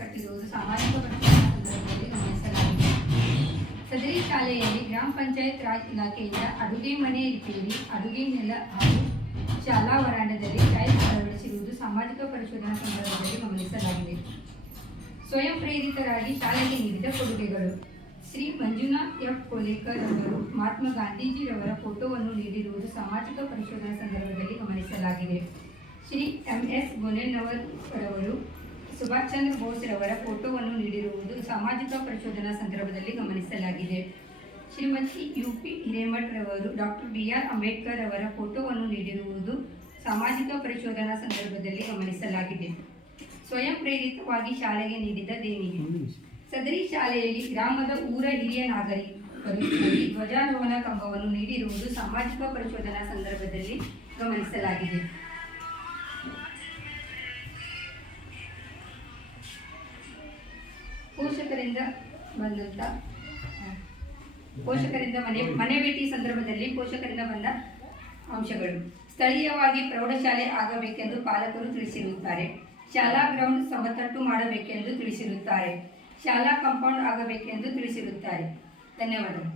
ಕಟ್ಟಿರುವುದು ಸಾಮಾಜಿಕ ಪರಿಸರದ ಸಂದರ್ಭದಲ್ಲಿ ಗಮನಿಸಲಾಗಿದೆ. ಸದರಿ ಶಾಲೆಯಲ್ಲಿ ಗ್ರಾಮ ಪಂಚಾಯತ್ ರಾಜ್ ಇಲಾಖೆಯಿಂದ ಅಡುಗೆ ಮನೆ ರಿಪೇರಿ, ಅಡುಗೆ ನೆಲ ಹಾಗೂ ಶಾಲಾ ವರಾಂಡದಲ್ಲಿ ಟೈಲ್ಸ್ ಅಳವಡಿಸಿರುವುದು ಸಾಮಾಜಿಕ ಪರಿಶೋಧನಾ ಸಂದರ್ಭದಲ್ಲಿ ಗಮನಿಸಲಾಗಿದೆ. ಸ್ವಯಂ ಪ್ರೇರಿತರಾಗಿ ಶಾಲೆಗೆ ನೀಡಿದ ಕೊಡುಗೆಗಳು: ಶ್ರೀ ಮಂಜುನಾಥ್ ಎಫ್ ಕೋಲೇಕರ್ ಅವರು ಮಹಾತ್ಮ ಗಾಂಧೀಜಿರವರ ಫೋಟೋವನ್ನು ನೀಡಿರುವುದು ಸಾಮಾಜಿಕ ಪರಿಶೋಧನಾ ಸಂದರ್ಭದಲ್ಲಿ ಗಮನಿಸಲಾಗಿದೆ. ಶ್ರೀ ಎಸ್ ಗೋನೆನವರ್ ರವರು ಸುಭಾಷ್ ಚಂದ್ರ ಬೋಸ್ ರವರ ಫೋಟೋವನ್ನು ನೀಡಿರುವುದು ಸಾಮಾಜಿಕ ಪರಿಶೋಧನಾ ಸಂದರ್ಭದಲ್ಲಿ ಗಮನಿಸಲಾಗಿದೆ. ಶ್ರೀಮತಿ ಪಿ ಹಿರೇಮಠ್ ರವರು ಡಾಕ್ಟರ್ ಆರ್ ಅಂಬೇಡ್ಕರ್ ಅವರ ಫೋಟೋವನ್ನು ನೀಡಿರುವುದು ಸಾಮಾಜಿಕ ಪರಿಶೋಧನಾ ಸಂದರ್ಭದಲ್ಲಿ ಗಮನಿಸಲಾಗಿದೆ. ಸ್ವಯಂ ಪ್ರೇರಿತವಾಗಿ ಶಾಲೆಗೆ ನೀಡಿದ ದೇಣಿಗೆ: ಸದರಿ ಶಾಲೆಯಲ್ಲಿ ಗ್ರಾಮದ ಊರ ಹಿರಿಯ ನಾಗರಿಕರು ಧ್ವಜಾರೋಹಣ ಕಂಬವನ್ನು ನೀಡಿರುವುದು ಸಾಮಾಜಿಕ ಪರಿಶೋಧನಾ ಸಂದರ್ಭದಲ್ಲಿ ಗಮನಿಸಲಾಗಿದೆ. ಪೋಷಕರಿಂದ ಮನೆ ಭೇಟಿ ಸಂದರ್ಭದಲ್ಲಿ ಪೋಷಕರಿಂದ ಬಂದ ಅಂಶಗಳು: ಸ್ಥಳೀಯವಾಗಿ ಪ್ರೌಢಶಾಲೆ ಆಗಬೇಕೆಂದು ಪಾಲಕರು ತಿಳಿಸಿರುತ್ತಾರೆ. ಶಾಲಾ ಗ್ರೌಂಡ್ ಸಮತಟ್ಟು ಮಾಡಬೇಕೆಂದು ತಿಳಿಸಿರುತ್ತಾರೆ. ಶಾಲಾ ಕಾಂಪೌಂಡ್ ಆಗಬೇಕೆಂದು ತಿಳಿಸಿರುತ್ತಾರೆ. ಧನ್ಯವಾದಗಳು.